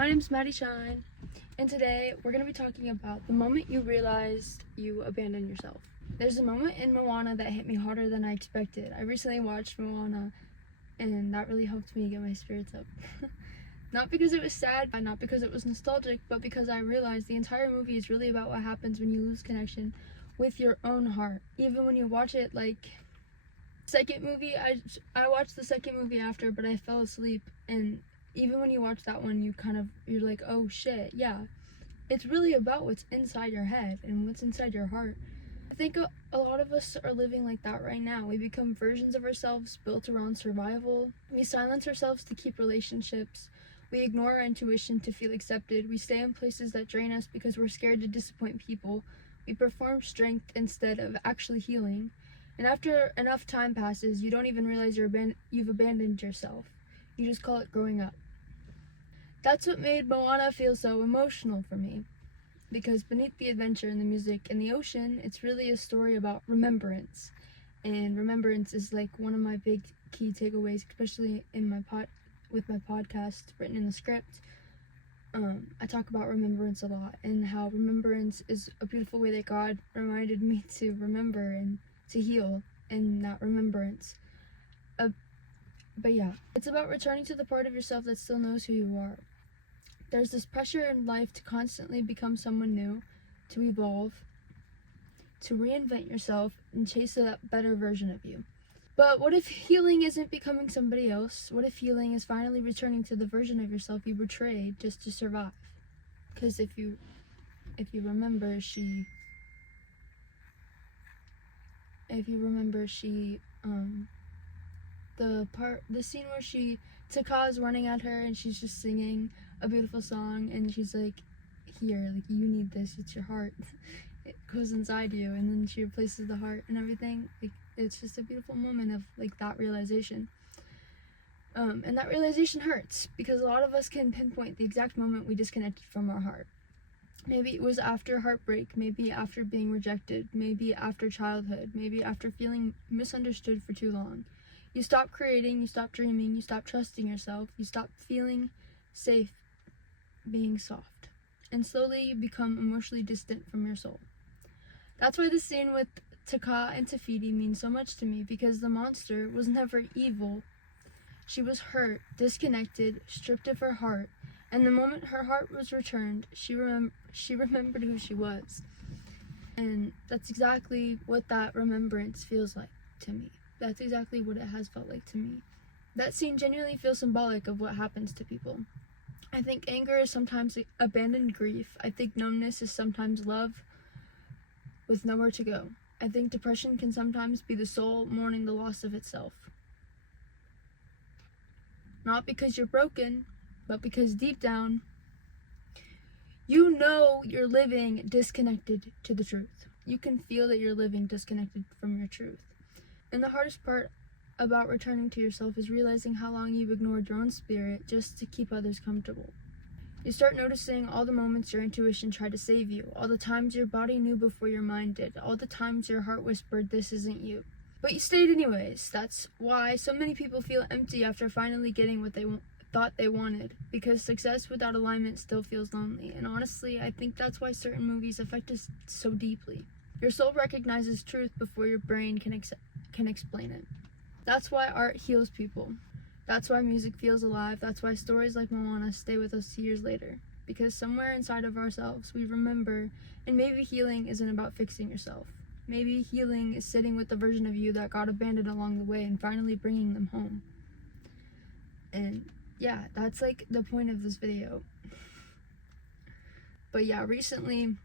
My name's Maddie Shine, and today we're going to be talking about the moment you realized you abandoned yourself. There's a moment in Moana that hit me harder than I expected. I recently watched Moana, and that really helped me get my spirits up. Not because it was sad, not because it was nostalgic, but because I realized the entire movie is really about what happens when you lose connection with your own heart. Even when you watch it, like, second movie, I watched the second movie after, but I fell asleep, and even when you watch that one, you're like, oh shit, yeah. It's really about what's inside your head and what's inside your heart. I think a lot of us are living like that right now. We become versions of ourselves built around survival. We silence ourselves to keep relationships. We ignore our intuition to feel accepted. We stay in places that drain us because we're scared to disappoint people. We perform strength instead of actually healing. And after enough time passes, you don't even realize you've abandoned yourself. You just call it growing up. That's what made Moana feel so emotional for me. Because beneath the adventure and the music and the ocean, it's really a story about remembrance. And remembrance is like one of my big key takeaways, especially in with my podcast written in the script. I talk about remembrance a lot and how remembrance is a beautiful way that God reminded me to remember and to heal in that remembrance. But yeah, it's about returning to the part of yourself that still knows who you are. There's this pressure in life to constantly become someone new, to evolve, to reinvent yourself and chase a better version of you. But what if healing isn't becoming somebody else? What if healing is finally returning to the version of yourself you betrayed just to survive? Because if you remember, the scene where Taka's running at her and she's just singing a beautiful song and she's like, here, like, you need this, it's your heart. It goes inside you, and then she replaces the heart and everything. Like, it's just a beautiful moment of like that realization. And that realization hurts because a lot of us can pinpoint the exact moment we disconnected from our heart. Maybe it was after heartbreak, maybe after being rejected, maybe after childhood, maybe after feeling misunderstood for too long. You stop creating, you stop dreaming, you stop trusting yourself, you stop feeling safe being soft. And slowly you become emotionally distant from your soul. That's why the scene with Taka and Te Fiti means so much to me, because the monster was never evil. She was hurt, disconnected, stripped of her heart, and the moment her heart was returned, she remembered who she was. And that's exactly what that remembrance feels like to me. That's exactly what it has felt like to me. That scene genuinely feels symbolic of what happens to people. I think anger is sometimes abandoned grief. I think numbness is sometimes love with nowhere to go. I think depression can sometimes be the soul mourning the loss of itself. Not because you're broken, but because deep down, you know you're living disconnected to the truth. You can feel that you're living disconnected from your truth. And the hardest part about returning to yourself is realizing how long you've ignored your own spirit just to keep others comfortable. You start noticing all the moments your intuition tried to save you, all the times your body knew before your mind did, all the times your heart whispered, this isn't you. But you stayed anyways. That's why so many people feel empty after finally getting what they thought they wanted, because success without alignment still feels lonely. And honestly, I think that's why certain movies affect us so deeply. Your soul recognizes truth before your brain can explain it. That's why art heals people. That's why music feels alive. That's why stories like Moana stay with us years later. Because somewhere inside of ourselves we remember, and maybe healing isn't about fixing yourself. Maybe healing is sitting with the version of you that got abandoned along the way and finally bringing them home. And yeah, that's like the point of this video. But yeah, recently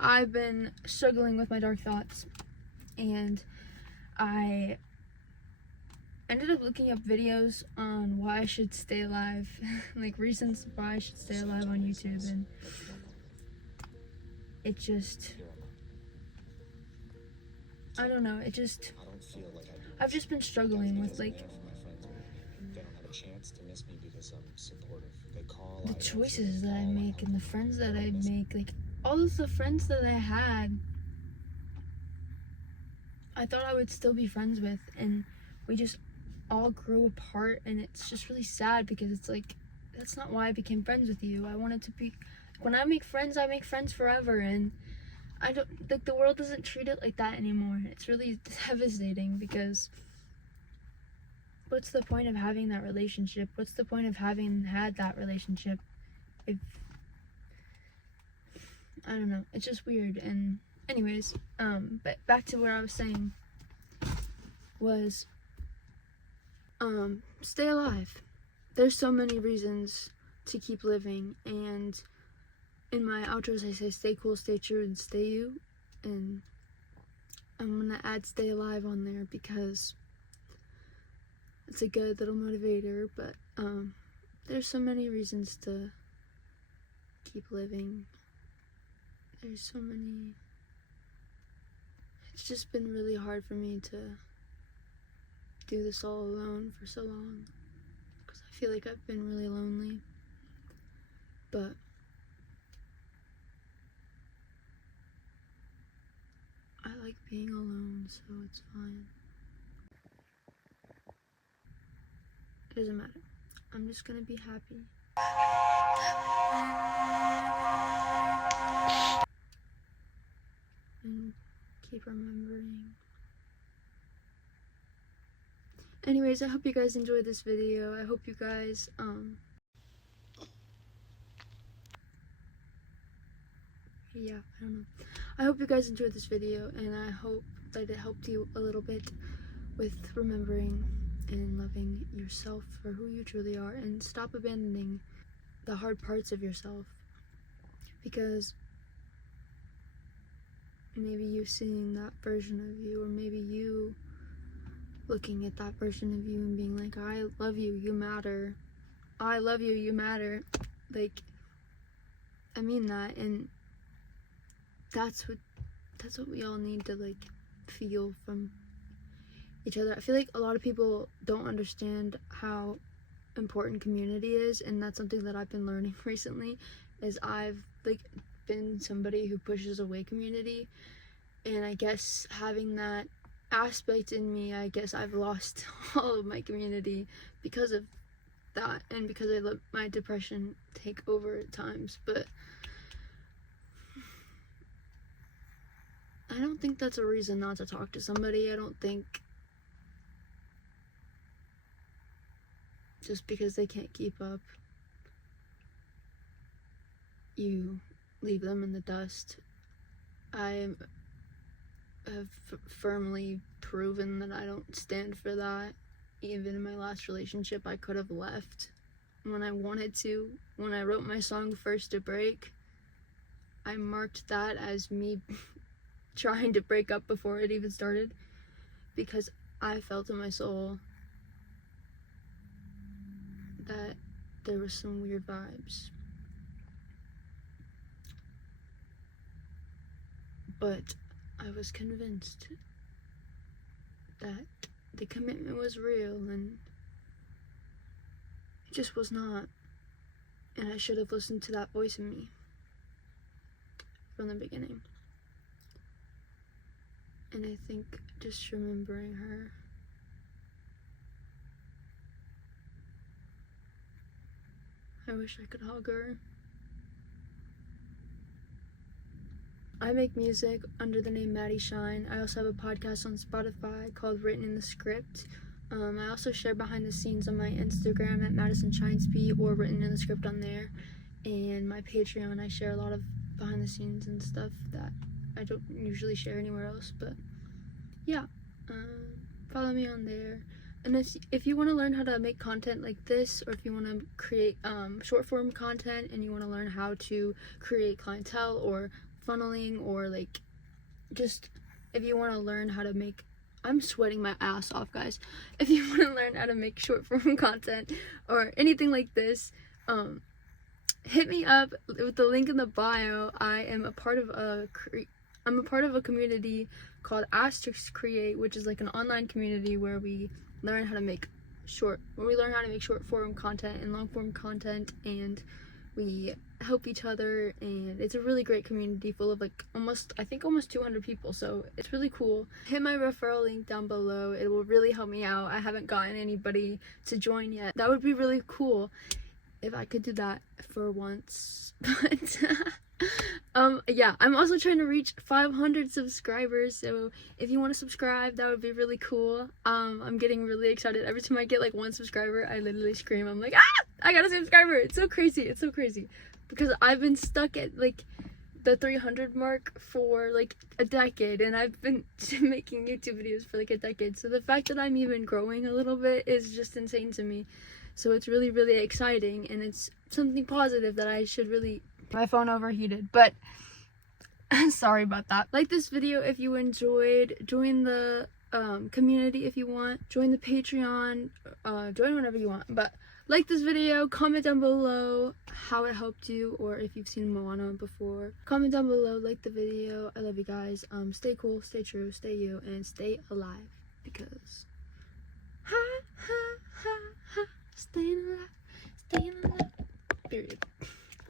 I've been struggling with my dark thoughts, and I ended up looking up videos on why I should stay alive, like reasons why I should stay alive on YouTube, and it just, I don't know, I've just been struggling with like the choices that I make and the friends that I make. Like, all of the friends that I had, I thought I would still be friends with, and we just all grew apart, and it's just really sad because it's like that's not why I became friends with you. I wanted to be, when I make friends forever, and I don't, like, the world doesn't treat it like that anymore. It's really devastating, because what's the point of having that relationship? What's the point of having had that relationship if, I don't know, it's just weird. And anyways, but back to where I was saying was, stay alive. There's so many reasons to keep living, and in my outros I say stay cool, stay true, and stay you, and I'm gonna add stay alive on there because it's a good little motivator. But there's so many reasons to keep living. There's so many. It's just been really hard for me to do this all alone for so long, because I feel like I've been really lonely. But I like being alone, so it's fine. It doesn't matter. I'm just gonna be happy. And keep remembering. Anyways, I hope you guys enjoyed this video. I hope you guys, yeah, I don't know. I hope you guys enjoyed this video, and I hope that it helped you a little bit with remembering and loving yourself for who you truly are, and stop abandoning the hard parts of yourself, because maybe you seeing that version of you, or maybe you looking at that version of you and being like, I love you, you matter. I love you, you matter. Like, I mean that, and that's what we all need to, like, feel from each other. I feel like a lot of people don't understand how important community is, and that's something that I've been learning recently, is I've, like, been somebody who pushes away community, and I guess having that aspect in me, I guess I've lost all of my community because of that, and because I let my depression take over at times. But I don't think that's a reason not to talk to somebody. I don't think just because they can't keep up, you leave them in the dust. I have firmly proven that I don't stand for that. Even in my last relationship, I could have left when I wanted to. When I wrote my song First to Break, I marked that as me trying to break up before it even started, because I felt in my soul that there was some weird vibes. But I was convinced that the commitment was real, and it just was not. And I should have listened to that voice in me from the beginning. And I think just remembering her, I wish I could hug her. I make music under the name Maddie Shine. I also have a podcast on Spotify called Written in the Script. I also share behind the scenes on my Instagram at Madison Shinesby, or Written in the Script on there. And my Patreon, I share a lot of behind the scenes and stuff that I don't usually share anywhere else. But yeah, follow me on there. And if you want to learn how to make content like this, or if you want to create short form content, and you want to learn how to create clientele or funneling, or like, just if you want to learn how to make, I'm sweating my ass off, guys. If you want to learn how to make short form content or anything like this, hit me up with the link in the bio. I am a part of a community called Asterisk Create, which is like an online community where we learn how to make short form content and long form content, and we help each other, and it's a really great community full of like almost 200 people, so it's really cool. Hit my referral link down below. It will really help me out. I haven't gotten anybody to join yet. That would be really cool. if I could do that for once. But yeah, I'm also trying to reach 500 subscribers, so if you want to subscribe, that would be really cool. I'm getting really excited every time I get like 1 subscriber. I literally scream. I'm like, ah, I got a subscriber. It's so crazy, because I've been stuck at like the 300 mark for like a decade, and I've been making YouTube videos for like a decade, so the fact that I'm even growing a little bit is just insane to me. So it's really, really exciting, and it's something positive that I should really... My phone overheated, but sorry about that. Like this video if you enjoyed, join the community if you want, join the Patreon, join whenever you want, but like this video, comment down below how it helped you, or if you've seen Moana before. Comment down below, like the video. I love you guys. Stay cool, stay true, stay you, and stay alive, because staying alive, staying alive.